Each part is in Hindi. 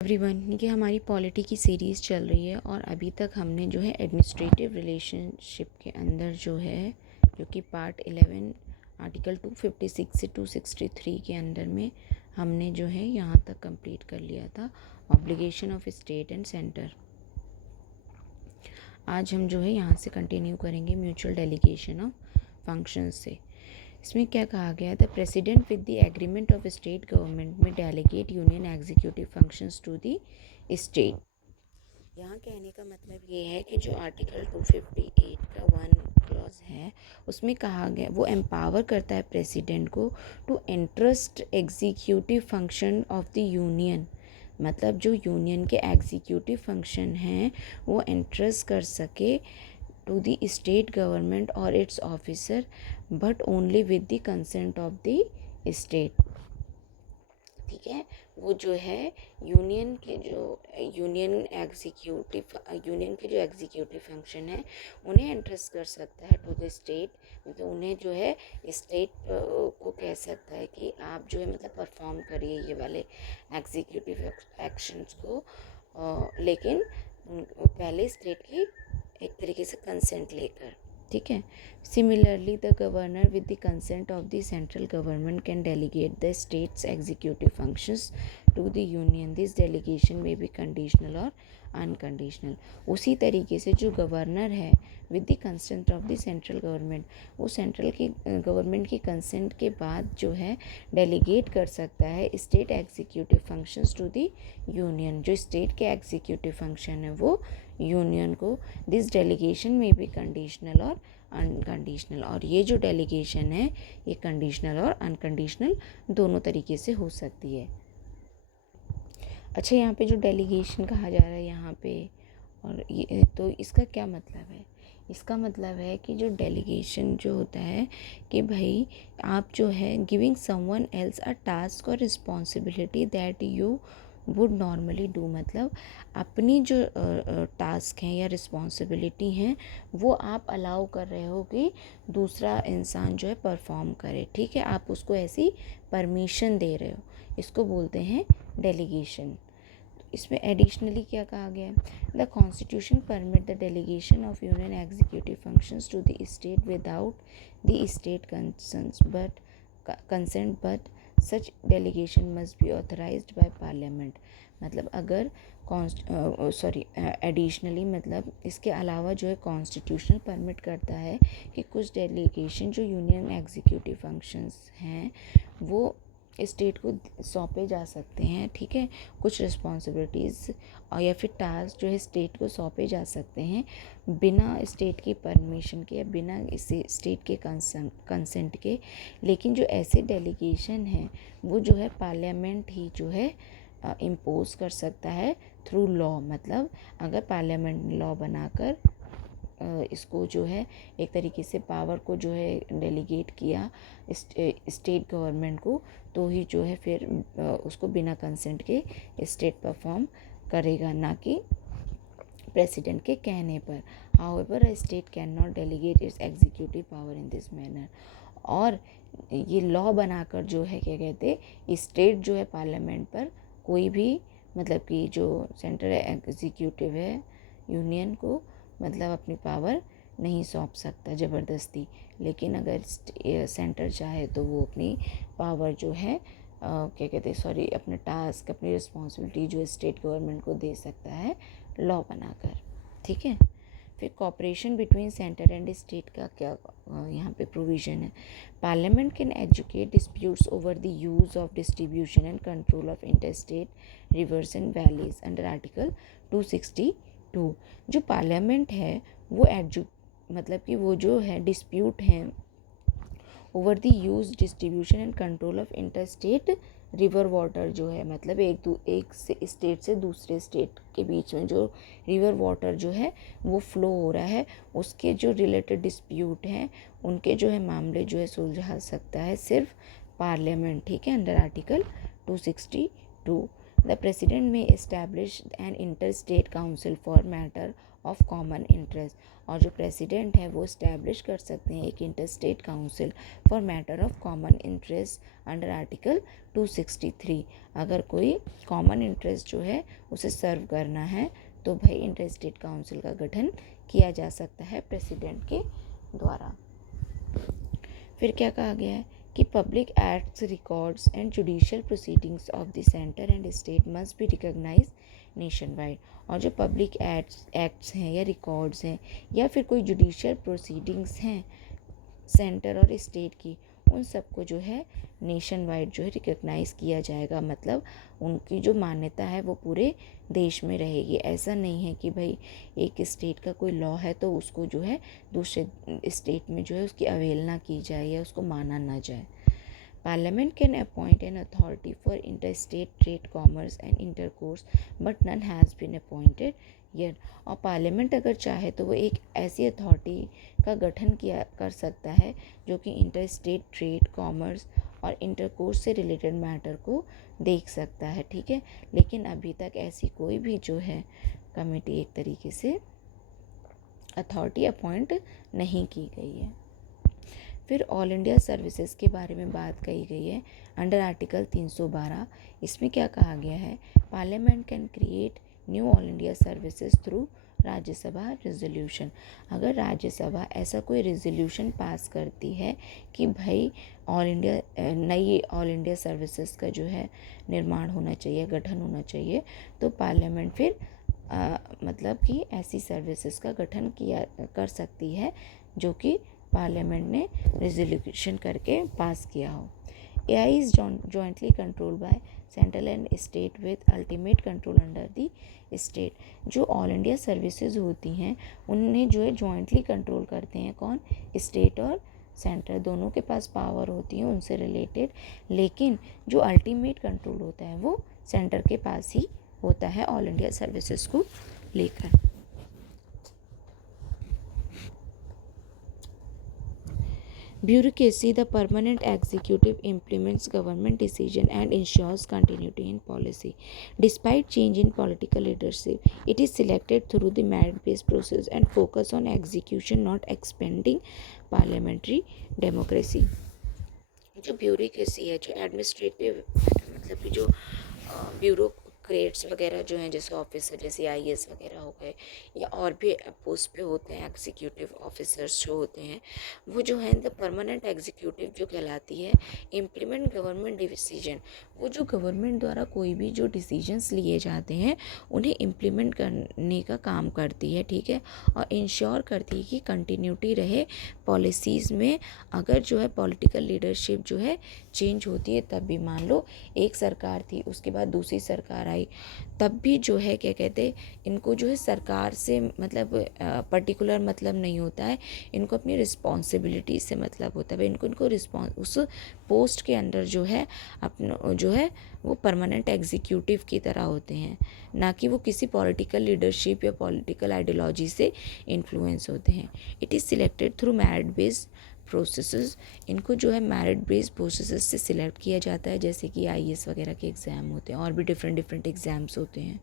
एवरीवन, ये हमारी पॉलिटी की सीरीज़ चल रही है और अभी तक हमने जो है एडमिनिस्ट्रेटिव रिलेशनशिप के अंदर जो कि पार्ट 11 आर्टिकल 256 से 263 के अंदर में हमने जो है यहाँ तक कंप्लीट कर लिया था obligation of state and centre. आज हम जो है यहाँ से कंटिन्यू करेंगे म्यूचुअल डेलीगेशन ऑफ फंक्शंस से। इसमें क्या कहा गया था, president with the agreement of state government में delegate union executive functions to the state. यहाँ कहने का मतलब ये है कि जो आर्टिकल 258 का 1 क्लॉज है उसमें कहा गया वो एम्पावर करता है प्रेसिडेंट को to interest executive function of the union. मतलब जो यूनियन के एग्जीक्यूटिव फंक्शन हैं वो इंटरेस्ट कर सके to the state government or its officer but only with the consent of the state। ठीक है, वो जो है यूनियन के जो एग्जीक्यूटिव फंक्शन है उन्हें इंटरेस्ट कर सकता है टू द स्टेट। मतलब उन्हें जो है स्टेट को कह सकता है कि आप जो है मतलब परफॉर्म करिए ये वाले एग्जीक्यूटिव एक्शंस को, लेकिन पहले स्टेट की एक तरीके से कंसेंट लेकर। ठीक है, similarly the governor with the consent of the central government can delegate the state's executive functions to the union. This delegation may be conditional और अनकंडीशनल। उसी तरीके से जो गवर्नर है with the consent of the central government, वो सेंट्रल की गवर्नमेंट की कंसेंट के बाद जो है डेलीगेट कर सकता है state executive functions to the union. जो स्टेट के एग्जीक्यूटिव फंक्शन है वो यूनियन को। दिस डेलीगेशन में भी कंडीशनल और अनकंडीशनल, और ये जो डेलीगेशन है ये कंडीशनल और अनकंडीशनल दोनों तरीके से हो सकती है। अच्छा, यहाँ पे जो डेलीगेशन कहा जा रहा है यहाँ पे, और ये तो इसका क्या मतलब है? इसका मतलब है कि जो डेलीगेशन जो होता है कि भाई आप जो है giving someone else a task और responsibility that you would normally do. मतलब अपनी जो टास्क हैं या रिस्पॉन्सिबिलिटी हैं वो आप अलाउ कर रहे हो कि दूसरा इंसान जो है परफॉर्म करे। ठीक है, आप उसको ऐसी परमिशन दे रहे हो, इसको बोलते हैं डेलीगेशन। इसमें एडिशनली क्या कहा गया है, the constitution permit the delegation of union executive functions to the state without the state consent but such delegation must be authorised by parliament. मतलब अगर एडिशनली मतलब इसके अलावा जो है कॉन्स्टिट्यूशनल परमिट करता है कि कुछ डेलीगेशन जो यूनियन एग्जीक्यूटिव फंक्शंस हैं वो स्टेट को सौंपे जा सकते हैं। ठीक है, कुछ रिस्पॉन्सिबिलिटीज़ और या फिर टास्क जो है स्टेट को सौंपे जा सकते हैं बिना स्टेट की परमिशन के या बिना इसे स्टेट के कंसेंट के। लेकिन जो ऐसे डेलीगेशन हैं वो जो है पार्लियामेंट ही जो है इम्पोज कर सकता है थ्रू लॉ। मतलब अगर पार्लियामेंट लॉ बनाकर इसको जो है एक तरीके से पावर को जो है डेलीगेट किया स्टेट गवर्नमेंट को, तो ही जो है फिर उसको बिना कंसेंट के स्टेट परफॉर्म करेगा, ना कि प्रेसिडेंट के कहने पर। However a state can not delegate it's executive power in this manner. और ये लॉ बनाकर जो है क्या कहते, स्टेट जो है पार्लियामेंट पर कोई भी मतलब कि जो सेंट्रल एग्जीक्यूटिव है यूनियन को मतलब अपनी पावर नहीं सौंप सकता ज़बरदस्ती। लेकिन अगर सेंटर चाहे तो वो अपनी पावर जो है क्या कहते हैं अपने टास्क अपनी रिस्पॉन्सिबिलिटी जो स्टेट गवर्नमेंट को दे सकता है लॉ बनाकर। ठीक है, फिर cooperation between centre and state का क्या यहाँ पे प्रोविज़न है। Parliament can educate disputes over the use of distribution and control of interstate reverse and valleys under article 262। जो पार्लियामेंट है वो मतलब कि वो जो है डिस्प्यूट हैं over the use distribution and control of interstate river water जो है मतलब एक से स्टेट से दूसरे स्टेट के बीच में जो रिवर वाटर जो है वो फ्लो हो रहा है उसके जो रिलेटेड डिस्प्यूट हैं उनके जो है मामले जो है सुलझा सकता है सिर्फ पार्लियामेंट। ठीक है, under article 262। The president may establish an inter state council for matter of common interest, और जो प्रेसिडेंट है वो इस्टेब्लिश कर सकते हैं एक inter state council for matter of common interest under article 263। अगर कोई कॉमन इंटरेस्ट जो है उसे सर्व करना है तो भाई इंटर स्टेट काउंसिल का गठन किया जा सकता है प्रेसिडेंट के द्वारा। फिर क्या कहा गया है कि public acts, records and judicial proceedings of the centre and state must be recognise nationwide, और जो पब्लिक एक्ट्स हैं या रिकॉर्ड्स हैं या फिर कोई जुडिशियल प्रोसीडिंग्स हैं सेंटर और स्टेट की, उन सबको जो है नेशन वाइड जो है रिकॉग्नाइज़ किया जाएगा। मतलब उनकी जो मान्यता है वो पूरे देश में रहेगी। ऐसा नहीं है कि भाई एक स्टेट का कोई लॉ है तो उसको जो है दूसरे स्टेट में जो है उसकी अवहेलना की जाए या उसको माना ना जाए। Parliament can appoint an authority for interstate trade, commerce and intercourse, but none has been appointed yet. और पार्लियामेंट अगर चाहे तो वो एक ऐसी अथॉरिटी का गठन कर सकता है जो कि इंटर स्टेट ट्रेड, कॉमर्स और इंटरकोर्स से रिलेटेड मैटर को देख सकता है, ठीक है। लेकिन अभी तक ऐसी कोई भी जो है कमेटी एक तरीके से अथॉरिटी अपॉइंट नहीं की गई है। फिर ऑल इंडिया सर्विसेज के बारे में बात कही गई है अंडर आर्टिकल 312। इसमें क्या कहा गया है, parliament can create knew all India services through Rajya Sabha resolution. अगर राज्यसभा ऐसा कोई रेजोल्यूशन पास करती है कि भाई नई ऑल इंडिया सर्विसेज का जो है निर्माण होना चाहिए, गठन होना चाहिए, तो पार्लियामेंट फिर मतलब कि ऐसी सर्विसेज का गठन कर सकती है जो कि पार्लियामेंट ने रेजोल्यूशन करके पास किया हो। AI is jointly controlled by central and state with ultimate control under the state. जो ऑल इंडिया सर्विसेज होती हैं उन्हें जो है जॉइंटली कंट्रोल करते हैं कौन, स्टेट और सेंटर, दोनों के पास पावर होती है उनसे रिलेटेड, लेकिन जो अल्टीमेट कंट्रोल होता है वो सेंटर के पास ही होता है ऑल इंडिया सर्विसेज को लेकर। Bureaucracy, the permanent executive implements government decision and ensures continuity in policy. Despite change in political leadership, it is selected through the merit-based process and focus on execution, not expanding parliamentary democracy. जो ब्यूरोक्रेसी है, जो एडमिनिस्ट्रेटिव मतलब कि जो ब्यूरोक्रेट्स वगैरह जो हैं, जैसे ऑफिसर, जैसे IAS वगैरह हो गए या और भी पोस्ट पे होते हैं, एग्जीक्यूटिव ऑफिसर्स जो होते हैं, वो जो है द परमानेंट एग्जीक्यूटिव जो कहलाती है, इम्प्लीमेंट गवर्नमेंट डिसीजन, वो जो गवर्नमेंट द्वारा कोई भी जो डिसीजंस लिए जाते हैं उन्हें इम्प्लीमेंट करने का काम करती है, ठीक है, और इंश्योर करती है कि कंटिन्यूटी रहे पॉलिसीज़ में। अगर जो है पॉलिटिकल लीडरशिप जो है चेंज होती है, तब भी मान लो एक सरकार थी उसके बाद दूसरी सरकार आई, तब भी जो है क्या कहते हैं, इनको जो है सरकार से मतलब पर्टिकुलर मतलब नहीं होता है, इनको अपनी रिस्पॉन्सिबिलिटी से मतलब होता है। इनको उस पोस्ट के अंदर जो है अपना जो है वो परमानेंट एग्जीक्यूटिव की तरह होते हैं, ना कि वो किसी पॉलिटिकल लीडरशिप या पॉलिटिकल आइडियोलॉजी से इन्फ्लुएंस होते हैं। It is selected through merit based processes. इनको जो है मेरिट बेस्ड प्रोसेसेस से सिलेक्ट किया जाता है, जैसे कि IAS वगैरह के एग्ज़ाम होते हैं और भी डिफरेंट एग्ज़ाम्स होते हैं,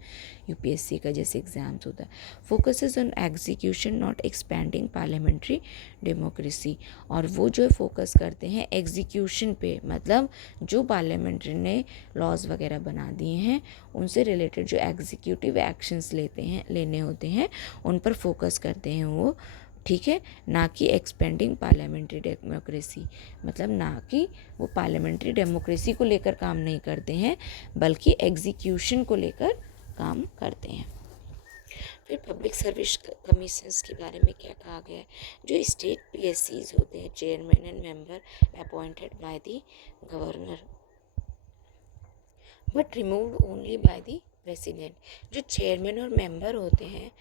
UPSC का जैसे एग्ज़ाम्स होता है। Focuses on execution not expanding parliamentary democracy, और वो जो है फोकस करते हैं एग्जीक्यूशन पे, मतलब जो पार्लियामेंट ने लॉज वगैरह बना दिए हैं उनसे रिलेटेड जो एग्जीक्यूटिव एक्शंस लेने होते हैं उन पर फोकस करते हैं वो, ठीक है, ना कि एक्सपेंडिंग पार्लियामेंट्री डेमोक्रेसी, मतलब ना कि वो पार्लियामेंट्री डेमोक्रेसी को लेकर काम नहीं करते हैं बल्कि एग्जीक्यूशन को लेकर काम करते हैं। फिर पब्लिक सर्विस कमीशंस के बारे में क्या कहा गया है, जो स्टेट PSCs होते हैं, chairman and member appointed by the governor but removed only by the president. जो चेयरमैन और मेंबर होते हैं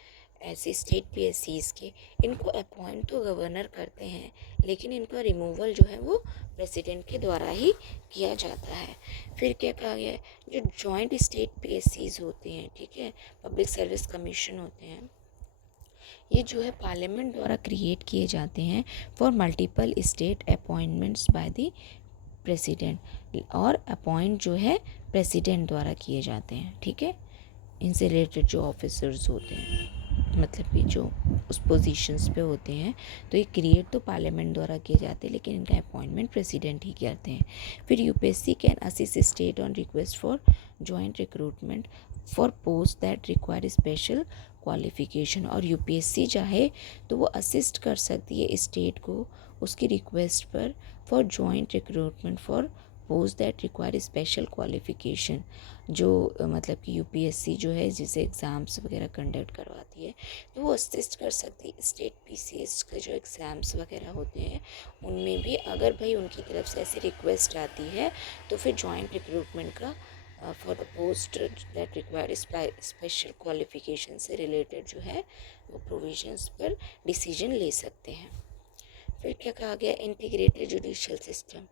ऐसे स्टेट PSCs के, इनको अपॉइंट तो गवर्नर करते हैं लेकिन इनका रिमूवल जो है वो प्रेसिडेंट के द्वारा ही किया जाता है। फिर क्या कहा गया है, जो जॉइंट स्टेट PSCs होते हैं, ठीक है, पब्लिक सर्विस कमीशन होते हैं, ये जो है पार्लियामेंट द्वारा क्रिएट किए जाते हैं for multiple state appointments by the president, और अपॉइंट जो है प्रेसिडेंट द्वारा किए जाते हैं, ठीक है। इनसे रिलेटेड जो ऑफिसर्स होते हैं, मतलब कि जो उस पोजीशंस पे होते हैं, तो ये क्रिएट तो पार्लियामेंट द्वारा किए जाते हैं, लेकिन इनका अपॉइंटमेंट प्रेसिडेंट ही करते हैं। फिर UPSC can assist state on request for joint recruitment for post that require special qualification, और यूपीएससी चाहे तो वो असिस्ट कर सकती है स्टेट को उसकी रिक्वेस्ट पर for joint recruitment for post that require special qualification. जो मतलब कि यूपीएससी जो है जिसे एग्ज़ाम्स वगैरह कंडक्ट करवाती है, तो वो असिस्ट कर सकती है स्टेट पीसीएस के जो एग्ज़ाम्स वगैरह होते हैं उनमें भी, अगर भाई उनकी तरफ से ऐसी रिक्वेस्ट आती है तो फिर जॉइंट रिक्रूटमेंट का for the post that require special qualification से रिलेटेड जो है वो प्रोविजंस पर डिसीजन ले सकते हैं। फिर क्या कहा गया, integrated judicial system,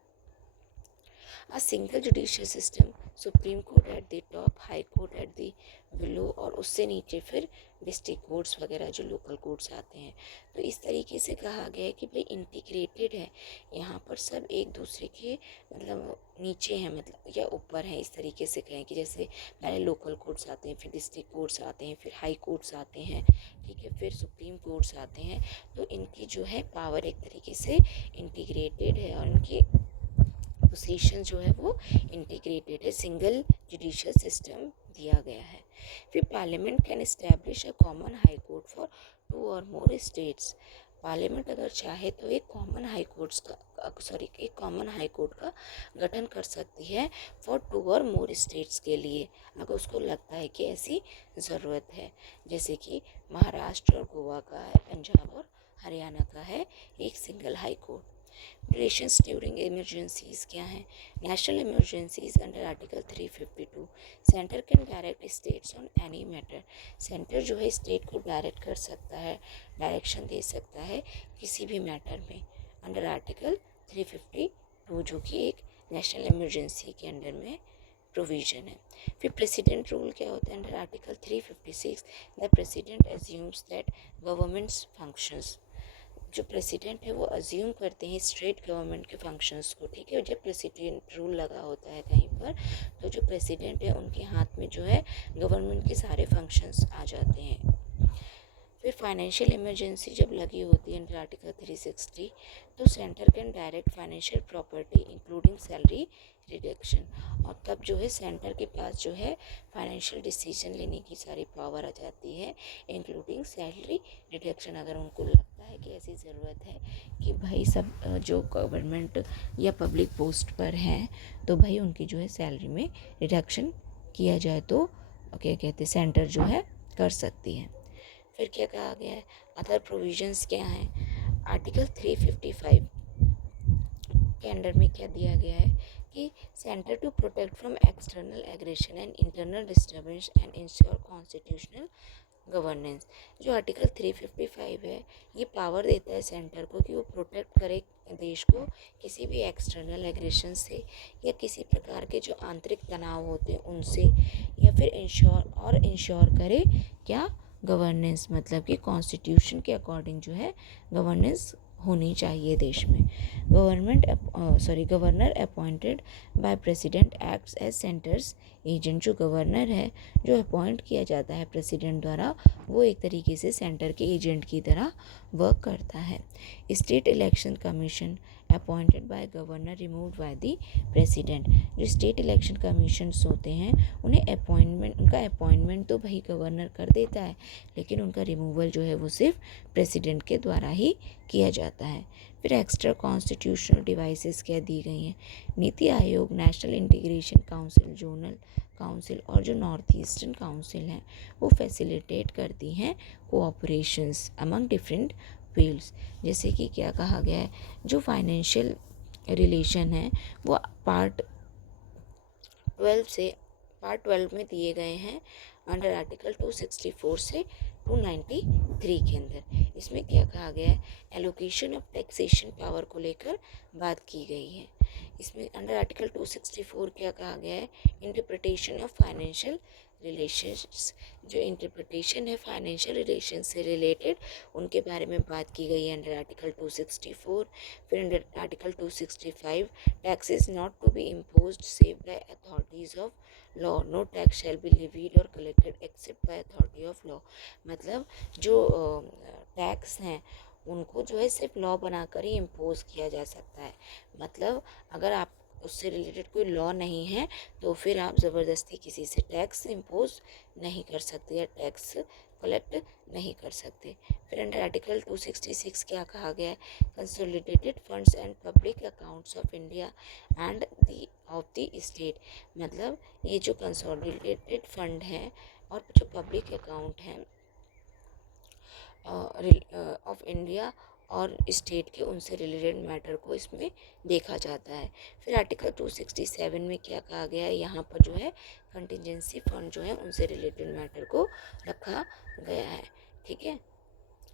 a single judicial system, supreme court at the top, high court at the below, और उससे नीचे फिर डिस्ट्रिक्ट कोर्ट्स वगैरह जो लोकल कोर्ट्स आते हैं। तो इस तरीके से कहा गया है कि भाई इंटीग्रेटेड है, यहाँ पर सब एक दूसरे के मतलब नीचे हैं, मतलब या ऊपर हैं, इस तरीके से कहें कि जैसे पहले लोकल कोर्ट्स आते हैं, फिर डिस्ट्रिक्ट कोर्ट्स आते हैं, फिर हाई कोर्ट्स आते हैं, ठीक है, फिर सुप्रीम कोर्ट्स आते हैं। तो इनकी जो है पावर एक तरीके से इंटीग्रेटेड है, और इनकी पोजीशन जो है वो इंटीग्रेटेड है, सिंगल जुडिशियल सिस्टम दिया गया है। फिर parliament can establish a common high court for 2 और मोर स्टेट्स। पार्लियामेंट अगर चाहे तो एक कॉमन हाई कोर्ट का गठन कर सकती है फॉर 2 और मोर स्टेट्स के लिए, अगर उसको लगता है कि ऐसी ज़रूरत है। जैसे कि महाराष्ट्र और गोवा का है, पंजाब और हरियाणा का है एक single high court. Relations during emergencies क्या है, national emergencies under article 352, centre can direct states on any matter. Centre जो है स्टेट को डायरेक्ट कर सकता है, डायरेक्शन दे सकता है किसी भी मैटर में, अंडर आर्टिकल 352 जो कि एक नेशनल इमरजेंसी के अंडर में प्रोविजन है। फिर प्रेसिडेंट रूल क्या होता है, under article 356 the president assumes that governments functions. जो प्रेसिडेंट है वो अज्यूम करते हैं स्टेट गवर्नमेंट के फंक्शंस को, ठीक है। जब प्रेसिडेंट रूल लगा होता है कहीं पर, तो जो प्रेसिडेंट है उनके हाथ में जो है गवर्नमेंट के सारे फंक्शंस आ जाते हैं। फिर फाइनेंशियल इमरजेंसी जब लगी होती है अंडर आर्टिकल 360, तो centre can direct financial property including salary reduction, और तब जो है सेंटर के पास जो है फाइनेंशियल डिसीजन लेने की सारी पावर आ जाती है, इंक्लूडिंग सैलरी रिडक्शन। अगर उनको लगता है कि ऐसी ज़रूरत है कि भाई सब जो गवर्नमेंट या पब्लिक पोस्ट पर हैं, तो भाई उनकी जो है सैलरी में रिडक्शन किया जाए, तो क्या कहते हैं सेंटर जो है कर सकती है। फिर क्या कहा गया है, अदर प्रोविजंस क्या हैं, आर्टिकल 355 के अंडर में क्या दिया गया है कि centre to protect from external aggression and internal disturbance and ensure constitutional governance. जो आर्टिकल 355 है ये पावर देता है सेंटर को कि वो प्रोटेक्ट करे देश को किसी भी एक्सटर्नल एग्रेशन से, या किसी प्रकार के जो आंतरिक तनाव होते हैं उनसे, या फिर इंश्योर करे क्या, गवर्नेंस, मतलब कि कॉन्स्टिट्यूशन के अकॉर्डिंग जो है गवर्नेंस होनी चाहिए देश में। Governor appointed by president acts as centre's agent. जो गवर्नर है जो अपॉइंट किया जाता है प्रेसिडेंट द्वारा, वो एक तरीके से सेंटर के एजेंट की तरह वर्क करता है। State election commission appointed by governor removed by the president. जो स्टेट इलेक्शन कमीशंस होते हैं उनका अपॉइंटमेंट तो भाई गवर्नर कर देता है, लेकिन उनका रिमूवल जो है वो सिर्फ प्रेसिडेंट के द्वारा ही किया जाता है। फिर एक्स्ट्रा कॉन्स्टिट्यूशनल डिवाइसेस क्या दी गई हैं, NITI Aayog, national integration council, zonal council और जो नॉर्थ ईस्टर्न काउंसिल हैं वो फैसिलिटेट करती हैं कोऑपरेशंस अमंग डिफरेंट फील्ड्स। जैसे कि क्या कहा गया है, जो फाइनेंशियल रिलेशन है वो पार्ट 12 में दिए गए हैं अंडर आर्टिकल 264 से 293 के अंदर। इसमें क्या कहा गया है, एलोकेशन ऑफ टैक्सेशन पावर को लेकर बात की गई है। इसमें अंडर आर्टिकल 264 क्या कहा गया है, इंटरप्रिटेशन ऑफ फाइनेंशियल रिलेशंस, जो इंटरप्रिटेशन है फाइनेंशियल रिलेशन से रिलेटेड, उनके बारे में बात की गई है अंडर आर्टिकल 264। फिर under article 265, tax is not to be imposed save by authorities of law, no tax shall be levied और collected except by authority of law. मतलब जो टैक्स हैं उनको जो है सिर्फ लॉ बनाकर ही इम्पोज किया जा सकता है। मतलब अगर आप उससे रिलेटेड कोई लॉ नहीं है तो फिर आप ज़बरदस्ती किसी से टैक्स इम्पोज नहीं कर सकते या टैक्स कलेक्ट नहीं कर सकते। फिर अंडर आर्टिकल 266 क्या कहा गया है, consolidated funds and public accounts of India and the of the state. मतलब ये जो कंसोलिडेटेड फंड है और जो पब्लिक अकाउंट हैं ऑफ इंडिया और स्टेट के, उनसे रिलेटेड मैटर को इसमें देखा जाता है। फिर आर्टिकल 267 में क्या कहा गया है, यहाँ पर जो है कंटिजेंसी फंड जो है उनसे रिलेटेड मैटर को रखा गया है। ठीक है,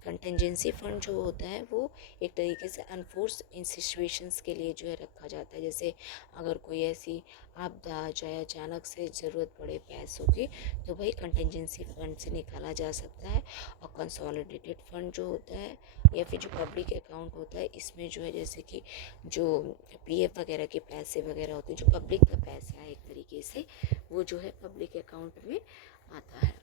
कंटिजेंसी फंड जो होता है वो एक तरीके से अनफोर्स इन सिचुएशंस के लिए जो है रखा जाता है। जैसे अगर कोई ऐसी आपदा आ जाए, अचानक से ज़रूरत पड़े पैसों की, तो भाई कंटिजेंसी फंड से निकाला जा सकता है। और कंसोलिडेटेड फंड जो होता है या फिर जो पब्लिक अकाउंट होता है, इसमें जो है जैसे कि जो पीएफ वगैरह के पैसे वगैरह होते हैं, जो पब्लिक का पैसा है एक तरीके से, वो जो है पब्लिक अकाउंट में आता है।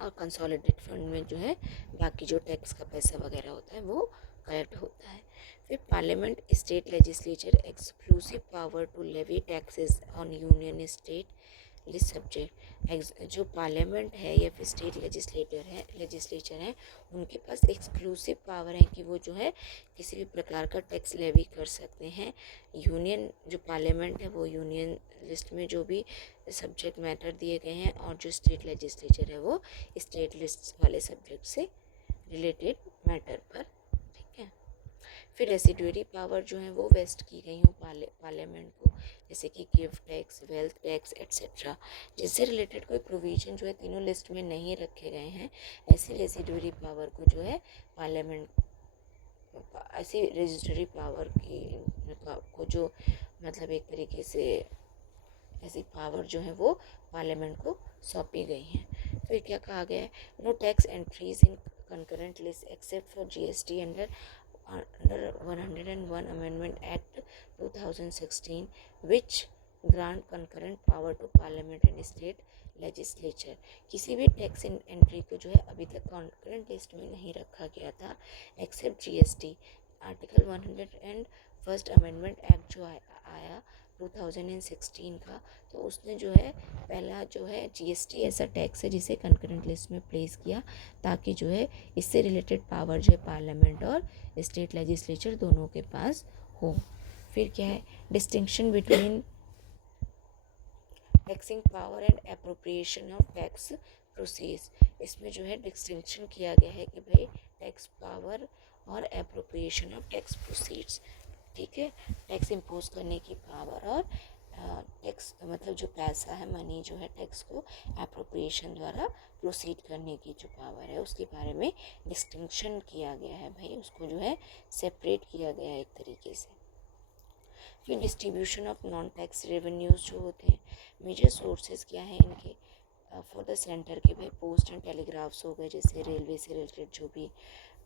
और कंसोलिडेटेड फंड में जो है बाकी जो टैक्स का पैसा वगैरह होता है वो कलेक्ट होता है। फिर parliament state legislature exclusive power to levy taxes on union state list subject. जो पार्लियामेंट है या फिर स्टेट लेजिस्लेचर है, उनके पास एक्सक्लूसिव पावर है कि वो जो है किसी भी प्रकार का टैक्स लेवी कर सकते हैं। यूनियन जो पार्लियामेंट है वो यूनियन लिस्ट में जो भी सब्जेक्ट मैटर दिए गए हैं, और जो स्टेट लेजिस्लेचर है वो स्टेट लिस्ट वाले सब्जेक्ट से रिलेटेड मैटर पर। ठीक है, फिर रेसिडुअरी पावर जो है वो वेस्ट की गई हूँ पार्लियामेंट को, जैसे कि gift tax, wealth tax etcetera, जिससे रिलेटेड कोई प्रोविजन जो है तीनों लिस्ट में नहीं रखे गए हैं, ऐसी रेसिडुअरी पावर को जो है पार्लियामेंट, ऐसी रेजिस्ट्री पावर को जो मतलब एक तरीके से ऐसी पावर जो है वो पार्लियामेंट को सौंपी गई हैं। फिर क्या कहा गया है, no tax entries in concurrent list except for GST under 101 Amendment Act 2016 which grant concurrent power to Parliament and State Legislature। किसी भी टैक्स एंट्री को जो है अभी तक कॉन्करेंट लिस्ट में नहीं रखा गया था except GST. Article 101 amendment act जो आया 2016 का, तो उसने जो है पहला जो है जीएसटी ऐसा टैक्स है जिसे कंकरेंट लिस्ट में प्लेस किया, ताकि जो है इससे रिलेटेड पावर जो है पार्लियामेंट और स्टेट लेजिस्लेचर दोनों के पास हो। फिर क्या है, distinction between taxing power and appropriation of tax proceeds. इसमें जो है डिस्टिंक्शन किया गया है कि भाई टैक्स पावर और एप्रोप्रिएशन ऑफ टैक्स प्रोसीड्स। ठीक है, टैक्स इम्पोज करने की पावर और टैक्स मतलब जो पैसा है, मनी जो है, टैक्स को एप्रोप्रिएशन द्वारा प्रोसीड करने की जो पावर है उसके बारे में डिस्टिंक्शन किया गया है भाई, उसको जो है सेपरेट किया गया है एक तरीके से। फिर distribution of non tax revenues जो होते हैं, मेजर सोर्सेज क्या हैं इनके फॉर द सेंटर के, भाई पोस्ट एंड टेलीग्राफ्स हो गए, जैसे रेलवे से रिलेटेड जो भी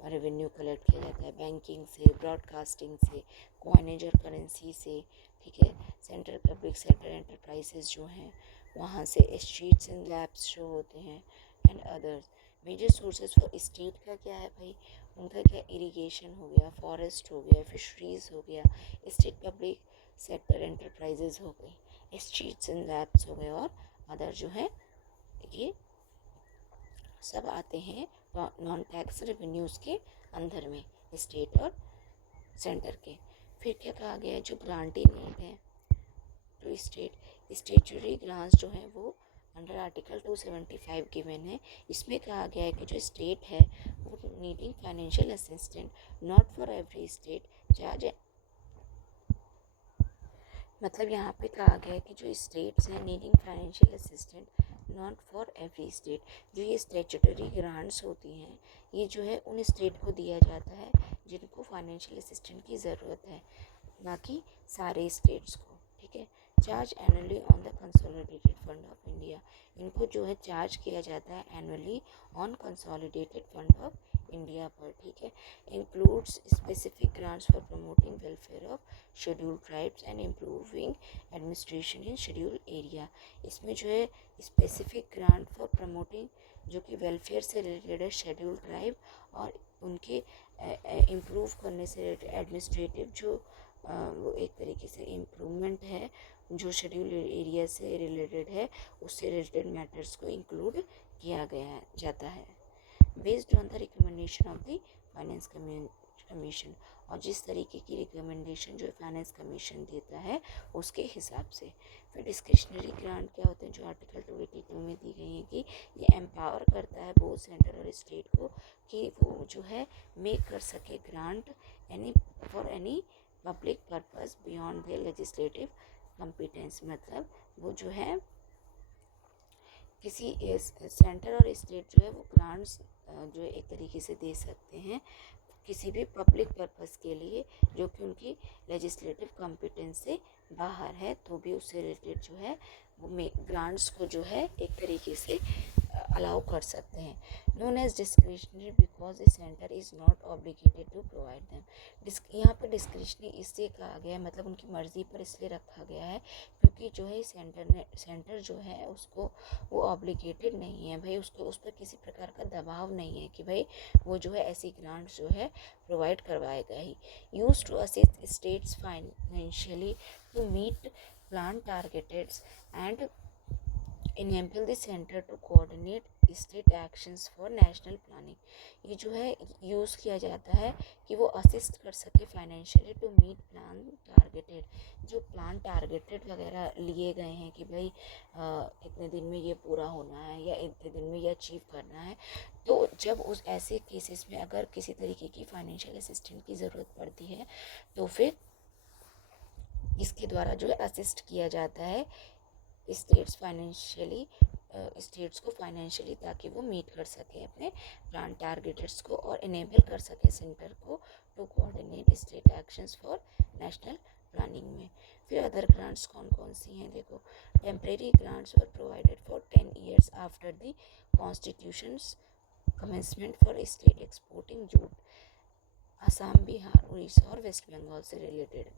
रेवेन्यू कलेक्ट किया जाता है, बैंकिंग से, ब्रॉडकास्टिंग से, कॉइनेज और करेंसी से। ठीक है, सेंट्रल पब्लिक सेक्टर एंटरप्राइजेज जो हैं वहाँ से, स्ट्रीट्स एंड लैब्स जो होते हैं and others. Major sources for state का क्या है भाई, उनका क्या, इरिगेशन हो गया, फॉरेस्ट हो गया, फिशरीज हो गया, स्टेट पब्लिक सेक्टर एंटरप्राइजेज हो गई, स्ट्रीट्स एंड लैब्स हो गए, और अदर जो है ये सब आते हैं नॉन टैक्स रेवेन्यूज़ के अंदर में, स्टेट और सेंटर के। फिर क्या कहा गया है, जो ग्रांटी नीड है टू स्टेचुरी ग्रांट्स जो हैं वो अंडर आर्टिकल 275 गिवन है। इसमें कहा गया है कि जो स्टेट है वो needing financial assistant not for every state, जहाँ मतलब यहाँ पे कहा गया है कि जो स्टेट्स हैं needing financial assistant not for every state, जो ये स्टेचुटरी ग्रांट्स होती हैं ये जो है उन स्टेट को दिया जाता है जिनको फाइनेंशियल असिस्टेंट की ज़रूरत है, ना कि सारे स्टेट्स को। ठीक है, charge annually on the consolidated fund of India, इनको जो है चार्ज किया जाता है annually on consolidated fund of India पर, ठीक है। Includes specific grants for promoting welfare of scheduled tribes and improving administration in scheduled area. इसमें जो है स्पेसिफिक ग्रांट फॉर प्रमोटिंग जो कि वेलफेयर से रिलेटेड है शेड्यूल्ड ट्राइब, और उनके इम्प्रूव करने से रिलेटेड एडमिनिस्ट्रेटिव जो वो एक तरीके से इम्प्रूवमेंट है जो शेड्यूल एरिया से रिलेटेड है, उससे रिलेटेड मैटर्स को इंक्लूड किया गया जाता है based on the recommendation of the finance commission, और जिस तरीके की रिकमेंडेशन जो फाइनेंस कमीशन देता है उसके हिसाब से। फिर डिस्क्रिशनरी ग्रांट क्या होते हैं, जो आर्टिकल 282 में दी गई है कि ये एम्पावर करता है बोथ सेंटर और स्टेट को कि वो जो है मेक कर सके grant any for any public purpose beyond the legislative competence, मतलब वो जो है किसी सेंटर और स्टेट जो है वो ग्रांट्स जो है एक तरीके से दे सकते हैं किसी भी पब्लिक पर्पस के लिए जो कि उनकी लेजिस्लेटिव कॉम्पिटेंस से बाहर है, तो भी उससे रिलेटेड जो है वो ग्रांट्स को जो है एक तरीके से अलाउ कर सकते हैं। Known as discretionary because the centre is not obligated to provide them. यहाँ पे डिस्क्रिशनरी इससे कहा गया है, मतलब उनकी मर्ज़ी पर इसलिए रखा गया है क्योंकि जो है सेंटर जो है उसको वो ऑब्लिगेटेड नहीं है भाई, उसको उस पर किसी प्रकार का दबाव नहीं है कि भाई वो जो है ऐसी ग्रांट्स जो है प्रोवाइड करवाएगा ही। Use to assist states financially to meet plan targets and enable the center to coordinate state actions for national planning। ये जो है यूज़ किया जाता है कि वो असिस्ट कर सके financially to meet plan targeted, जो प्लान टारगेटेड वगैरह लिए गए हैं कि भाई इतने दिन में ये पूरा होना है या इतने दिन में ये अचीव करना है। तो जब उस ऐसे केसेस में अगर किसी तरीके की फाइनेंशियल असिस्टेंट की ज़रूरत पड़ती है तो फिर इसके द्वारा जो है असिस्ट किया जाता है स्टेट्स को फाइनेंशियली, ताकि वो मीट कर सके अपने प्लान टारगेट्स को और इनेबल कर सके सेंटर को to coordinate state actions for national planning में। फिर अदर ग्रांट्स कौन कौन सी हैं देखो। Temporary grants were provided for 10 years after the constitution's commencement for state exporting jute, Assam, Bihar, Orissa और वेस्ट बंगाल से रिलेटेड।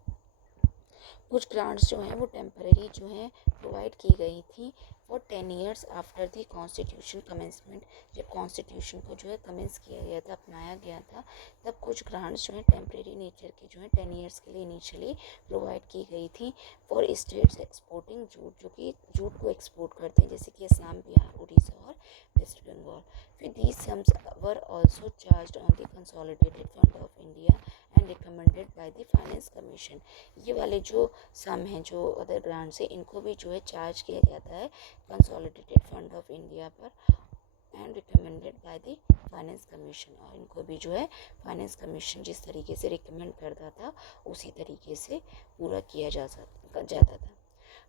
कुछ ग्रांट्स जो हैं वो टेम्परेरी जो हैं प्रोवाइड की गई थी for 10 years after the constitution commencement. जब कॉन्स्टिट्यूशन को जो है कमेंस किया गया था, अपनाया गया था, तब कुछ ग्रांट्स जो हैं टेम्परेरी नेचर की जो है 10 years के लिए इनिशियली प्रोवाइड की गई थी फॉर स्टेट्स एक्सपोर्टिंग जूट, जो कि जूट को एक्सपोर्ट करते हैं जैसे कि असम, बिहार, उड़ीसा और वेस्ट बंगाल। फिर these sums were also charge on the consolidated fund of India and recommended by the finance commission. ये वाले जो सम हैं जो अदर ग्रांट्स हैं इनको भी जो है चार्ज किया जाता है कंसोलिडेटेड फंड ऑफ इंडिया पर and recommended by the finance commission, और इनको भी जो है फाइनेंस कमीशन जिस तरीके से रिकमेंड करता था उसी तरीके से पूरा किया जाता था।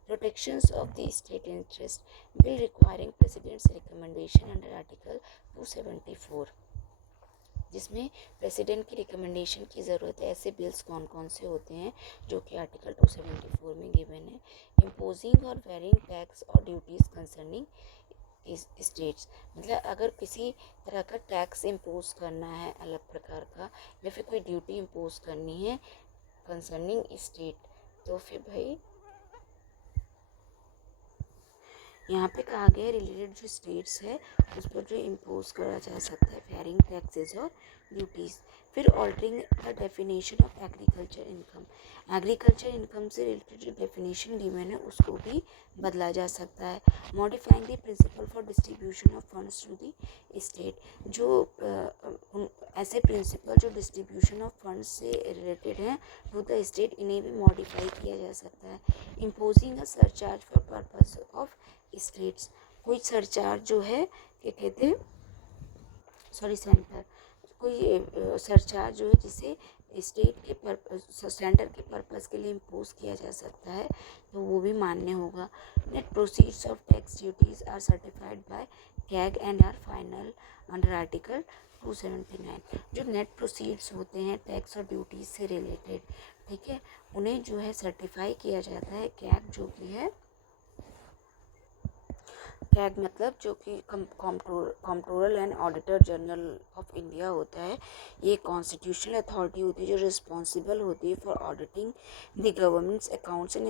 Protections of the state interest bill requiring president's recommendation under article 274, जिसमें प्रेसिडेंट की रिकमेंडेशन की ज़रूरत है। ऐसे बिल्स कौन कौन से होते हैं जो कि आर्टिकल 274 में गिवन है। इम्पोजिंग और वेरिंग टैक्स और ड्यूटीज़ कंसर्निंग स्टेट्स, मतलब अगर किसी तरह का टैक्स इम्पोज करना है अलग प्रकार का या फिर कोई ड्यूटी इम्पोज करनी है कंसर्निंग स्टेट, तो फिर भाई यहाँ पे कहा गया है रिलेटेड जो स्टेट्स है उस पर जो इम्पोज करा जा सकता है वेरिंग टैक्सेस और ड्यूटीज़। फिर altering the definition of agriculture income, agriculture income से रिलेटेड जो डेफिनेशन गिवन है उसको भी बदला जा सकता है। Modifying the principle for distribution of funds to the state, जो ऐसे प्रिंसिपल जो डिस्ट्रीब्यूशन ऑफ फंड्स से रिलेटेड हैं टू द स्टेट, इन्हें भी मॉडिफाई किया जा सकता है। Imposing a surcharge for purpose of states, कोई सरचार्ज जो है क्या कहते हैं सेंटर कोई सरचार्ज जो है जिसे स्टेट के पर्पस सेंटर के पर्पस के लिए इम्पोज किया जा सकता है तो वो भी मान्य होगा। Net proceeds of tax duties are certified by CAG and are final under article 279। जो नेट प्रोसीड्स होते हैं टैक्स और ड्यूटीज से रिलेटेड, ठीक है, उन्हें जो है सर्टिफाई किया जाता है। कैग जो कि है, कैग मतलब जो कि controller and auditor general of India होता है। ये कॉन्स्टिट्यूशनल अथॉरिटी होती है जो रिस्पॉन्सिबल होती है for auditing the governments accounts and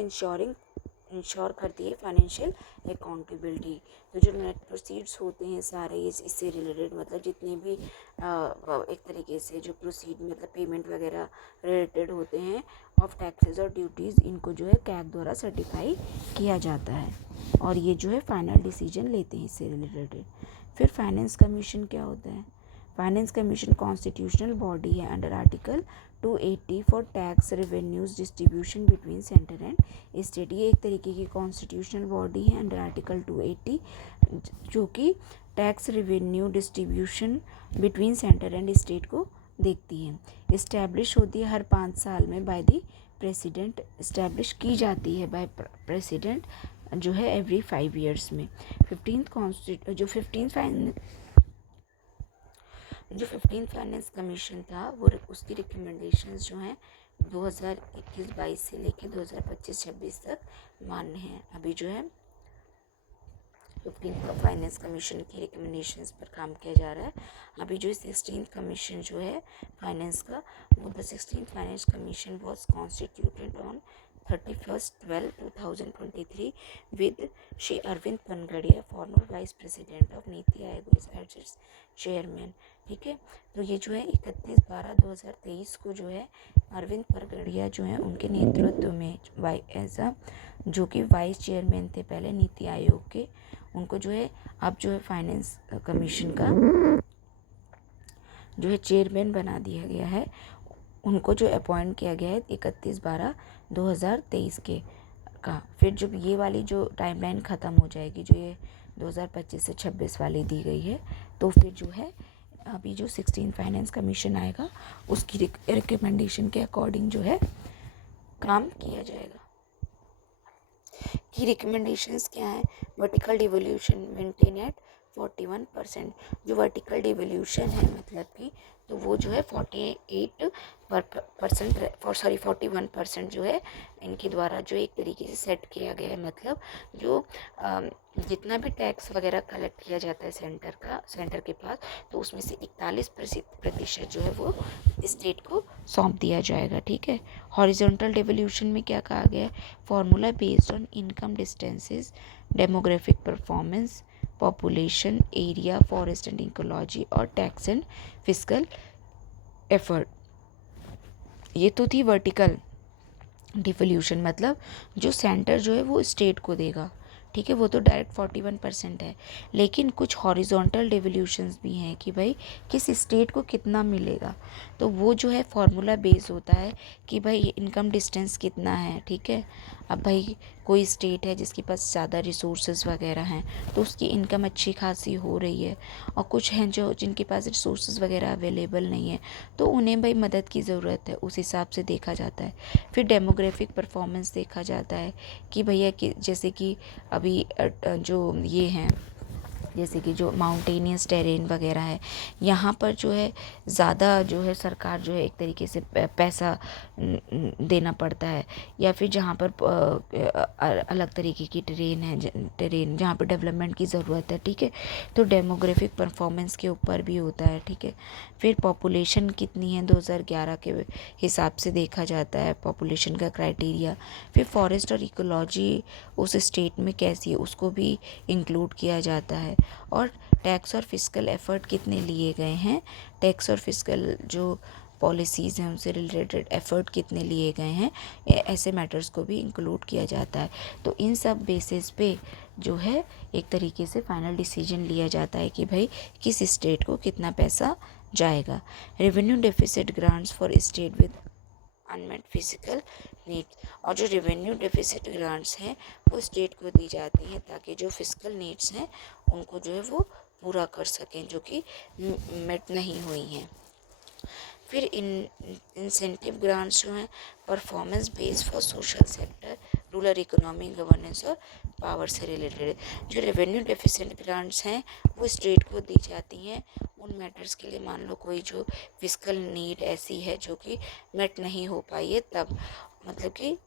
ensure करती है फाइनेंशियल अकाउंटेबिलिटी। तो जो नेट प्रोसीड्स होते हैं सारे इससे रिलेटेड, मतलब जितने भी एक तरीके से जो प्रोसीड मतलब पेमेंट वगैरह रिलेटेड होते हैं ऑफ टैक्सेस और ड्यूटीज़, इनको जो है कैग द्वारा सर्टिफाई किया जाता है और ये जो है फाइनल डिसीजन लेते हैं इससे रिलेटेड। फिर फाइनेंस कमीशन क्या होता है? फाइनेंस कमीशन कॉन्स्टिट्यूशनल बॉडी है under article 280 for tax revenues distribution between centre and state. ये एक तरीके की कॉन्स्टिट्यूशनल बॉडी है अंडर आर्टिकल 280 जो कि tax revenue distribution between centre and state को देखती है। इस्टेब्लिश होती है हर 5 साल में बाय द प्रेसिडेंट, इस्टेब्लिश की जाती है बाय प्रेसिडेंट जो है एवरी 5 ईयर्स में। जो 15th फाइनेंस कमीशन था वो उसकी रिकमेंडेशंस जो हैं 2021-22 से लेकर 2025-26 तक मान्य हैं। अभी जो है 15th फाइनेंस कमीशन की रिकमेंडेशंस पर काम किया जा रहा है। अभी जो 16th कमीशन जो है फाइनेंस का, वो the 16th finance commission was constituted on 31/12/2023 with Shri Arvind Panagariya former vice president of NITI Aayog as chairman. ठीक है, तो ये जो है 31/12/2023 को जो है अरविंद पनगड़िया जो है उनके नेतृत्व में जो कि वाइस चेयरमैन थे पहले नीति आयोग के, उनको जो है अब जो है फाइनेंस कमीशन का जो है चेयरमैन बना दिया गया है। उनको जो अपॉइंट किया गया है 31/12/2023 के का। फिर जब ये वाली जो टाइमलाइन ख़त्म हो जाएगी, जो ये 2025 से 26 वाली दी गई है, तो फिर जो है अभी जो 16 फाइनेंस कमीशन आएगा उसकी रिकमेंडेशन के अकॉर्डिंग जो है काम किया जाएगा। की रिकमेंडेशंस क्या है? Vertical devolution maintain at 41%। जो वर्टिकल डिवोल्यूशन है मतलब कि तो वो जो है 41% जो है इनके द्वारा जो एक तरीके से सेट किया गया है। मतलब जो जितना भी टैक्स वगैरह कलेक्ट किया जाता है सेंटर के पास, तो उसमें से 41% जो है वो स्टेट को सौंप दिया जाएगा। ठीक है, हॉरिजॉन्टल डिवोल्यूशन में क्या कहा गया है? Formula based on income distances, demographic performance, population, area, forest and ecology और टैक्स एंड फिस्कल एफर्ट। ये तो थी वर्टिकल डिवोल्यूशन, मतलब जो सेंटर जो है वो स्टेट को देगा। ठीक है, वो तो डायरेक्ट 41% है। लेकिन कुछ हॉरिजॉन्टल डिवोल्यूशंस भी हैं कि भाई किस स्टेट को कितना मिलेगा, तो वो जो है फॉर्मूला बेस होता है कि भाई इनकम डिस्टेंस कितना है। ठीक है, अब भाई कोई स्टेट है जिसके पास ज़्यादा रिसोर्सेज वगैरह हैं तो उसकी इनकम अच्छी खासी हो रही है, और कुछ हैं जो जिनके पास रिसोर्सेज वगैरह अवेलेबल नहीं है, तो उन्हें भाई मदद की ज़रूरत है, उस हिसाब से देखा जाता है। फिर डेमोग्राफिक परफॉर्मेंस देखा जाता है कि भैया कि जैसे कि अभी जो ये हैं, जैसे कि जो माउंटेनियस टेरेन वगैरह है, यहाँ पर जो है ज़्यादा जो है सरकार जो है एक तरीके से पैसा देना पड़ता है, या फिर जहाँ पर अलग तरीके की टेरेन जहाँ पर डेवलपमेंट की ज़रूरत है। ठीक है, तो डेमोग्राफिक परफॉर्मेंस के ऊपर भी होता है। ठीक है, फिर पॉपुलेशन कितनी है 2011 के हिसाब से देखा जाता है पॉपुलेशन का क्राइटेरिया। फिर फॉरेस्ट और इकोलॉजी उस स्टेट में कैसी है उसको भी इंक्लूड किया जाता है। और टैक्स और फिस्कल एफर्ट कितने लिए गए हैं, टैक्स और फिस्कल जो पॉलिसीज़ हैं उनसे रिलेटेड एफर्ट कितने लिए गए हैं, ऐसे मैटर्स को भी इंक्लूड किया जाता है। तो इन सब बेसिस पे जो है एक तरीके से फाइनल डिसीजन लिया जाता है कि भाई किस स्टेट को कितना पैसा जाएगा। Revenue deficit grants for state with unmet physical needs, और जो रेवेन्यू डेफिसिट ग्रांट्स हैं वो स्टेट को दी जाती हैं ताकि जो फिजिकल नीड्स हैं उनको जो है वो पूरा कर सकें जो कि मेट नहीं हुई हैं। फिर इंसेंटिव ग्रांट्स जो हैं performance based for social sector, rural economy, governance और पावर से रिलेटेड है। जो रेवेन्यू डेफिशिएंट ग्रांट्स हैं वो स्टेट को दी जाती हैं उन मैटर्स के लिए, मान लो कोई जो फिजिकल नीड ऐसी है जो कि मेट नहीं हो पाई है, तब मतलब कि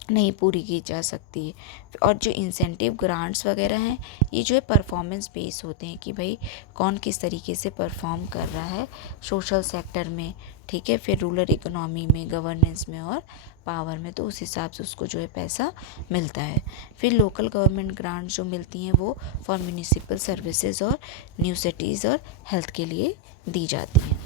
नहीं पूरी की जा सकती है। और जो इंसेंटिव ग्रांट्स वगैरह हैं ये जो है परफॉर्मेंस बेस होते हैं कि भाई कौन किस तरीके से परफॉर्म कर रहा है सोशल सेक्टर में, ठीक है, फिर रूरल इकोनॉमी में, गवर्नेंस में और पावर में, तो उस हिसाब से उसको जो है पैसा मिलता है। फिर लोकल गवर्नमेंट ग्रांट्स जो मिलती हैं वो फॉर म्यूनिसिपल सर्विसेज और न्यू सिटीज़ और हेल्थ के लिए दी जाती हैं।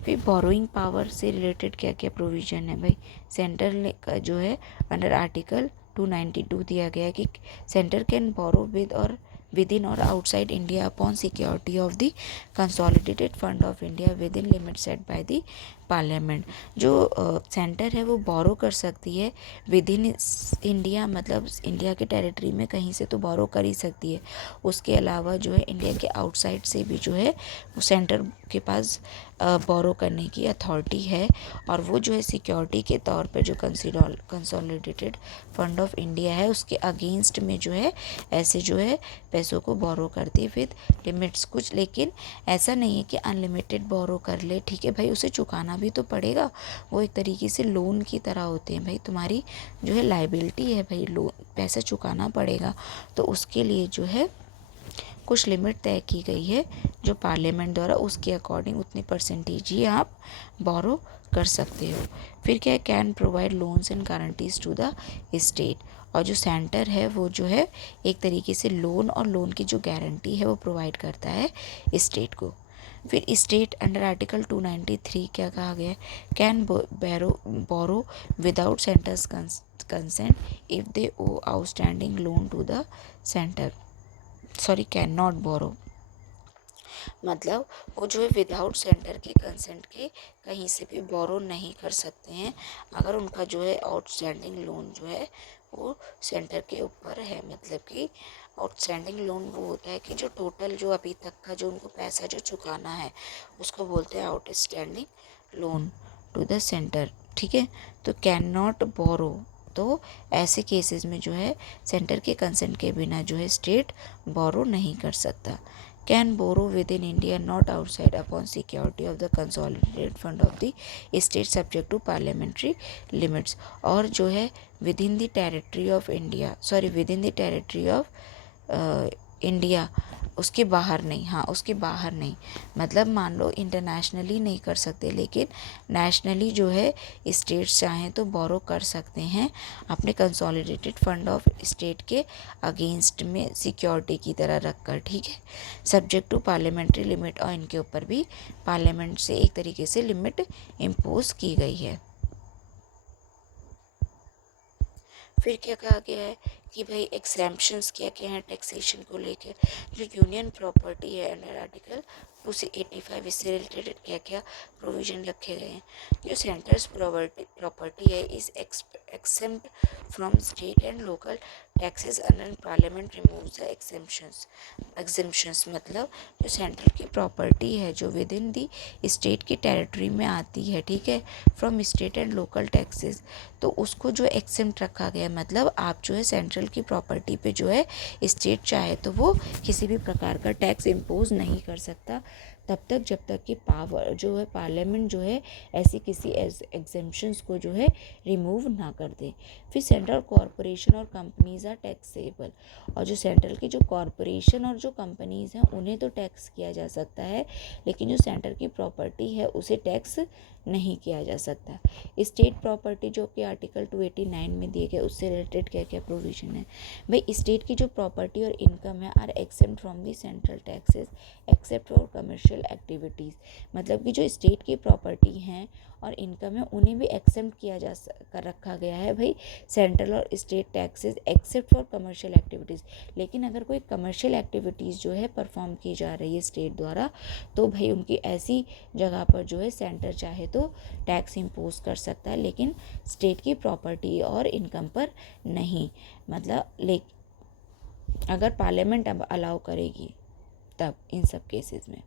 फिर बोरोइंग पावर से रिलेटेड क्या क्या प्रोविज़न है भाई, सेंटर का जो है अंडर आर्टिकल 292 दिया गया है कि सेंटर कैन बोरो विद और विद इन और outside India upon security of the consolidated fund of India with in limit set by the parliament. जो सेंटर है वो बोरो कर सकती है विद इन इंडिया, मतलब इंडिया के टेरिटरी में कहीं से तो बोरो कर ही सकती है। उसके अलावा जो है इंडिया के आउटसाइड से भी जो है वो सेंटर के पास बोरो करने की अथॉरिटी है, और वो जो है सिक्योरिटी के तौर पर जो कंसोलिडेटेड फंड ऑफ इंडिया है उसके अगेंस्ट में जो है ऐसे जो है पैसों को बोरो करती है विद लिमिट्स कुछ। लेकिन ऐसा नहीं है कि अनलिमिटेड बोरो कर ले, ठीक है भाई, उसे चुकाना भी तो पड़ेगा। वो एक तरीके से लोन की तरह होते हैं भाई, तुम्हारी जो है लाइबिलिटी है भाई, लोन पैसा चुकाना पड़ेगा। तो उसके लिए जो है कुछ लिमिट तय की गई है जो पार्लियामेंट द्वारा, उसके अकॉर्डिंग उतनी परसेंटेज ही आप बोरो कर सकते हो। फिर क्या है, can provide loans and guarantees to the state. और जो सेंटर है वो जो है एक तरीके से लोन और लोन की जो गारंटी है वो प्रोवाइड करता है स्टेट को। फिर स्टेट अंडर आर्टिकल 293 क्या कहा गया है, can borrow without centre's consent if they owe outstanding loan to the centre, sorry can not borrow, मतलब वो जो है विदाउट सेंटर के कंसेंट के कहीं से भी बोरो नहीं कर सकते हैं अगर उनका जो है आउटस्टैंडिंग लोन जो है वो सेंटर के ऊपर है। मतलब कि आउटस्टैंडिंग लोन वो होता है कि जो टोटल जो अभी तक का जो उनको पैसा जो चुकाना है उसको बोलते हैं outstanding loan to the centre, ठीक है। तो कैन नॉट बोरो, तो ऐसे केसेस में जो है सेंटर के कंसेंट के बिना जो है स्टेट बोरो नहीं कर सकता। Can borrow within India not outside upon security of the consolidated fund of the state subject to parliamentary limits. और जो है within the territory of India, sorry within the territory of India, उसके बाहर नहीं, हाँ उसके बाहर नहीं, मतलब मान लो इंटरनेशनली नहीं कर सकते लेकिन नेशनली जो है स्टेट्स चाहें तो बोरो कर सकते हैं अपने कंसोलिडेटेड फंड ऑफ स्टेट के अगेंस्ट में सिक्योरिटी की तरह रखकर, ठीक है, सब्जेक्ट टू पार्लियामेंट्री लिमिट, और इनके ऊपर भी पार्लियामेंट से एक तरीके से लिमिट इम्पोज की गई है। फिर क्या कहा गया है कि भाई एग्जैम्पशंस क्या क्या हैं टैक्सेशन को लेकर, जो यूनियन प्रॉपर्टी है अंडर आर्टिकल 285 इससे रिलेटेड क्या क्या प्रोविजन रखे गए हैं। जो सेंटर्स प्रॉपर्टी है is exempt from state and local taxes under parliament removes the exemptions, मतलब जो सेंट्रल की प्रॉपर्टी है जो विद इन दी स्टेट की टेरिटरी में आती है, ठीक है, from state and local taxes, तो उसको जो एक्सेम्प्ट रखा गया है, मतलब आप जो है सेंट्रल की प्रॉपर्टी पे जो है स्टेट चाहे तो वो किसी भी प्रकार का टैक्स इम्पोज नहीं कर सकता तब तक जब तक कि पावर जो है पार्लियामेंट जो है ऐसी किसी एग्जेम्पशंस को जो है रिमूव ना कर दे। फिर सेंट्रल कॉरपोरेशन और कंपनीज आर टैक्सेबल, और जो सेंट्रल की जो कॉरपोरेशन और जो कंपनीज हैं उन्हें तो टैक्स किया जा सकता है, लेकिन जो सेंटर की प्रॉपर्टी है उसे टैक्स नहीं किया जा सकता। स्टेट प्रॉपर्टी जो कि आर्टिकल 289 में दिए गए उससे रिलेटेड क्या क्या प्रोविजन है भाई, स्टेट की जो प्रॉपर्टी और इनकम है are exempt from the central taxes except for commercial activities, मतलब कि जो स्टेट की प्रॉपर्टी हैं और इनकम है उन्हें भी एक्सेप्ट किया जा कर रखा गया है भाई सेंट्रल और state taxes except for commercial activities. लेकिन अगर कोई कमर्शियल एक्टिविटीज़ जो है परफॉर्म की जा रही है स्टेट द्वारा तो भाई उनकी ऐसी जगह पर जो है सेंटर चाहे तो टैक्स इम्पोज कर सकता है, लेकिन स्टेट की प्रॉपर्टी और इनकम पर नहीं, मतलब अगर पार्लियामेंट अब अलाउ करेगी तब इन सब केसेस में।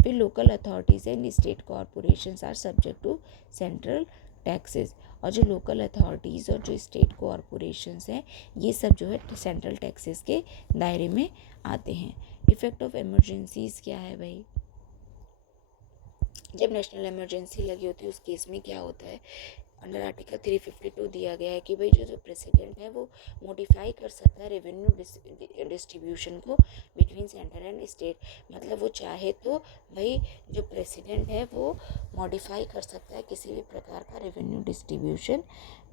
फिर local authorities and state corporations are subject to central taxes, और जो लोकल अथॉरिटीज़ और जो स्टेट कॉरपोरेशंस हैं ये सब जो है सेंट्रल टैक्सेस के दायरे में आते हैं। इफेक्ट ऑफ इमरजेंसीज क्या है भाई, जब नेशनल इमरजेंसी लगी होती है उस केस में क्या होता है, अंडर आर्टिकल 352 दिया गया है कि भाई जो प्रेसिडेंट है वो मॉडिफाई कर सकता है रेवेन्यू डिस्ट्रीब्यूशन को बिटवीन सेंटर एंड स्टेट, मतलब वो चाहे तो भाई जो प्रेसिडेंट है वो मॉडिफाई कर सकता है किसी भी प्रकार का रेवेन्यू डिस्ट्रीब्यूशन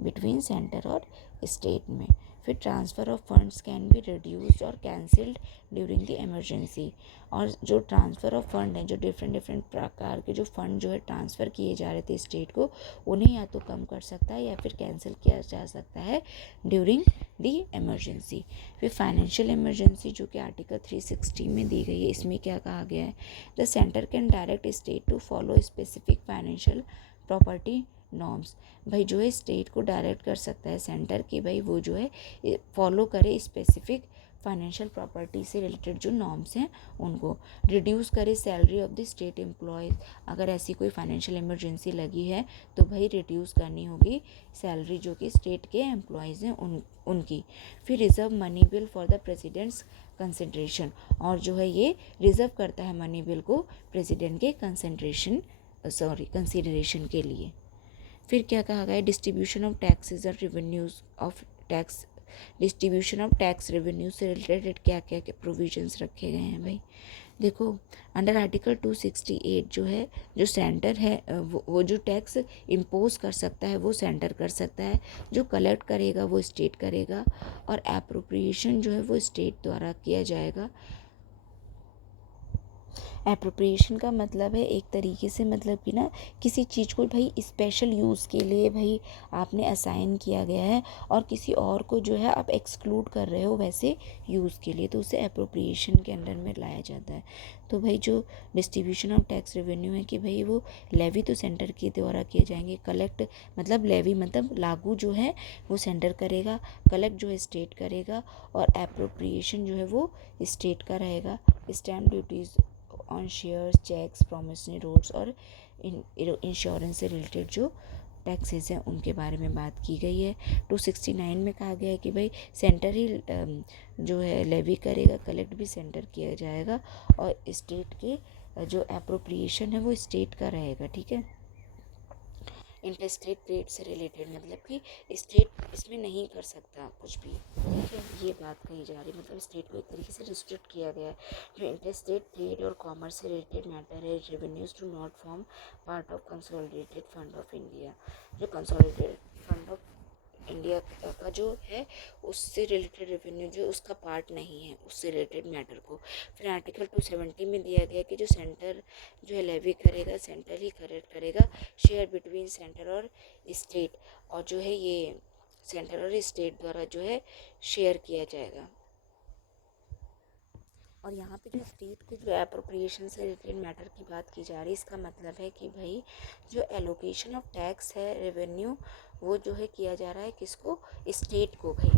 बिटवीन सेंटर और स्टेट में। फिर transfer of funds can be reduced और कैंसिल्ड ड्यूरिंग द इमरजेंसी, और जो ट्रांसफ़र ऑफ फंड है, जो डिफरेंट प्रकार के जो फंड जो है ट्रांसफ़र किए जा रहे थे स्टेट को, उन्हें या तो कम कर सकता है या फिर कैंसिल किया जा सकता है ड्यूरिंग दी इमरजेंसी। फिर फाइनेंशियल इमरजेंसी जो कि आर्टिकल 360 में दी गई है, इसमें क्या कहा गया है, the centre can direct state to follow specific financial propriety norms, भाई जो है स्टेट को डायरेक्ट कर सकता है सेंटर कि भाई वो जो है फॉलो करे स्पेसिफिक फाइनेंशियल प्रॉपर्टी से रिलेटेड जो नॉर्म्स हैं उनको, रिड्यूस करे salary of the state employees, अगर ऐसी कोई फाइनेंशियल इमरजेंसी लगी है तो भाई रिड्यूस करनी होगी सैलरी जो कि स्टेट के एम्प्लॉयज़ हैं उनकी। फिर reserve money bill for the president's consideration, और जो है ये रिजर्व करता है मनी बिल को प्रेसिडेंट के कंसिडरेशन के लिए। फिर क्या कहा गया, डिस्ट्रीब्यूशन ऑफ टैक्सेस और revenues of tax, distribution of tax revenue से रिलेटेड क्या क्या प्रोविजंस रखे गए हैं भाई, देखो अंडर आर्टिकल 268 जो है, जो सेंटर है वो जो टैक्स इम्पोज कर सकता है वो सेंटर कर सकता है, जो कलेक्ट करेगा वो स्टेट करेगा, और एप्रोप्रिएशन जो है वो स्टेट द्वारा किया जाएगा। एप्रोप्रिएशन का मतलब है एक तरीके से, मतलब कि ना किसी चीज़ को भाई स्पेशल यूज़ के लिए भाई आपने असाइन किया गया है और किसी और को जो है आप एक्सक्लूड कर रहे हो वैसे यूज़ के लिए, तो उसे एप्रोप्रिएशन के अंडर में लाया जाता है। तो भाई जो डिस्ट्रीब्यूशन ऑफ टैक्स रेवेन्यू है कि भाई वो लेवी तो सेंटर के द्वारा किए जाएंगे, कलेक्ट मतलब लेवी मतलब लागू जो है वो सेंटर करेगा, कलेक्ट जो है स्टेट करेगा, और एप्रोप्रिएशन जो है वो स्टेट का रहेगा। Stamp duties on shares, cheques, promissory notes और इंश्योरेंस से रिलेटेड जो टैक्सेस हैं उनके बारे में बात की गई है। 269 में कहा गया है कि भाई सेंटर ही जो है लेवी करेगा, कलेक्ट भी सेंटर किया जाएगा, और स्टेट के जो एप्रोप्रिएशन है वो स्टेट का रहेगा, ठीक है। इंटरस्टेट ट्रेड से रिलेटेड मतलब कि स्टेट इसमें नहीं कर सकता कुछ भी, ठीक है, ये बात कही जा रही है, मतलब स्टेट को एक तरीके से रिस्ट्रिक्ट किया गया है। जो इंटरस्टेट ट्रेड और कॉमर्स से रिलेटेड मैटर है, revenues to not form part of consolidated fund of India, जो कंसोलिडेटेड फंड ऑफ इंडिया का जो है उससे रिलेटेड रेवेन्यू जो उसका पार्ट नहीं है, उससे रिलेटेड मैटर को। फिर आर्टिकल 270 में दिया गया कि जो सेंटर जो है लेवी करेगा, सेंटर ही करेक्ट करेगा शेयर बिटवीन सेंटर और स्टेट, और जो है ये सेंटर और स्टेट द्वारा जो है शेयर किया जाएगा। और यहाँ पे जो स्टेट के जो एप्रोप्रिएशन से रिलेटेड मैटर की बात की जा रही है, इसका मतलब है कि भाई जो एलोकेशन ऑफ टैक्स है रेवेन्यू वो जो है किया जा रहा है किसको, स्टेट को भाई,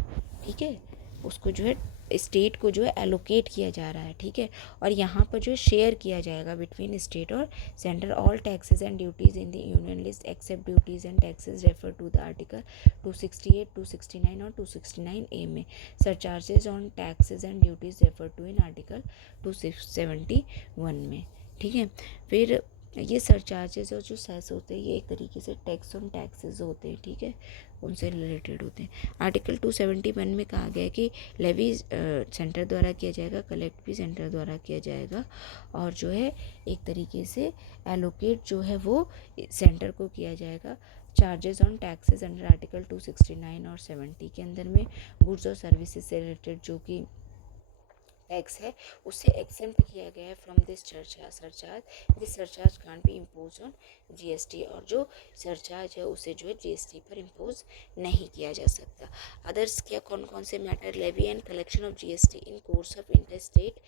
ठीक है, उसको जो है स्टेट को जो है एलोकेट किया जा रहा है, ठीक है। और यहाँ पर जो शेयर किया जाएगा बिटवीन स्टेट और centre, all taxes and duties in the union list except duties and taxes refer to the article 268, 269 और 269A में, surcharges on taxes and duties refer to in article 271 में, ठीक है। फिर ये सरचार्जेस और जो सेस होते हैं ये एक तरीके से टैक्स ऑन टैक्सेस होते हैं, ठीक है, उनसे रिलेटेड होते हैं। आर्टिकल 271 में कहा गया है कि लेवी सेंटर द्वारा किया जाएगा, कलेक्ट भी सेंटर द्वारा किया जाएगा, और जो है एक तरीके से एलोकेट जो है वो सेंटर को किया जाएगा। Charges on taxes under article 269 और 70 के अंदर में गुड्स और सर्विसेज से रिलेटेड जो कि टैक्स है उससे एक्सेम्प्ट किया गया है from this surcharge, this surcharge can't be impose on GST, और जो सरचार्ज है उसे जो है जीएसटी पर इम्पोज नहीं किया जा सकता। अदर्स क्या कौन कौन से matter, levy and collection of GST in course of interstate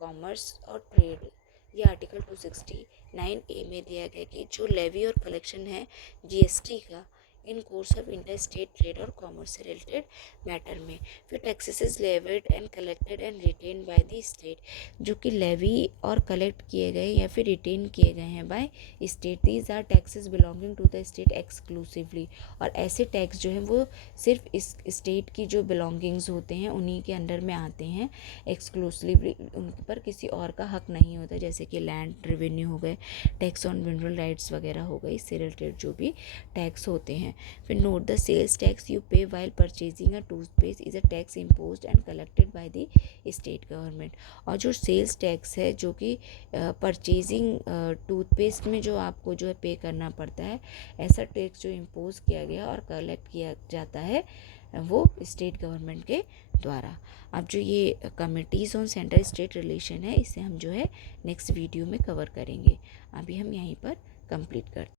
commerce और ट्रेड, ये आर्टिकल 269A में दिया गया कि जो लेवी और कलेक्शन है जीएसटी का in course of inter state trade और कॉमर्स से रिलेटेड मैटर में। फिर taxes is levied and collected and retained by the state, जो कि लेवी और कलेक्ट किए गए या फिर रिटेन किए गए हैं by state. These are taxes belonging to the state exclusively, और ऐसे टैक्स जो हैं वो सिर्फ इस स्टेट की जो बिलोंगिंग्स होते हैं उन्हीं के अंडर में आते हैं, एक्सक्लूसिवली उन पर किसी और का हक नहीं होता, जैसे कि लैंड रेवेन्यू हो गए, टैक्स ऑन मिनरल राइट्स वगैरह हो गए, इससे रिलेटेड जो भी टैक्स होते हैं। फिर note the sales tax you pay while purchasing a toothpaste is a tax imposed and collected by the state government. और जो सेल्स टैक्स है जो कि परचेजिंग टूथपेस्ट में जो आपको जो है पे करना पड़ता है, ऐसा टैक्स जो इम्पोज किया गया और कलेक्ट किया जाता है वो स्टेट गवर्नमेंट के द्वारा। अब जो ये committees on central state relation है, इसे हम जो है नेक्स्ट वीडियो में कवर करेंगे। अभी हम यहीं पर कंप्लीट करते हैं।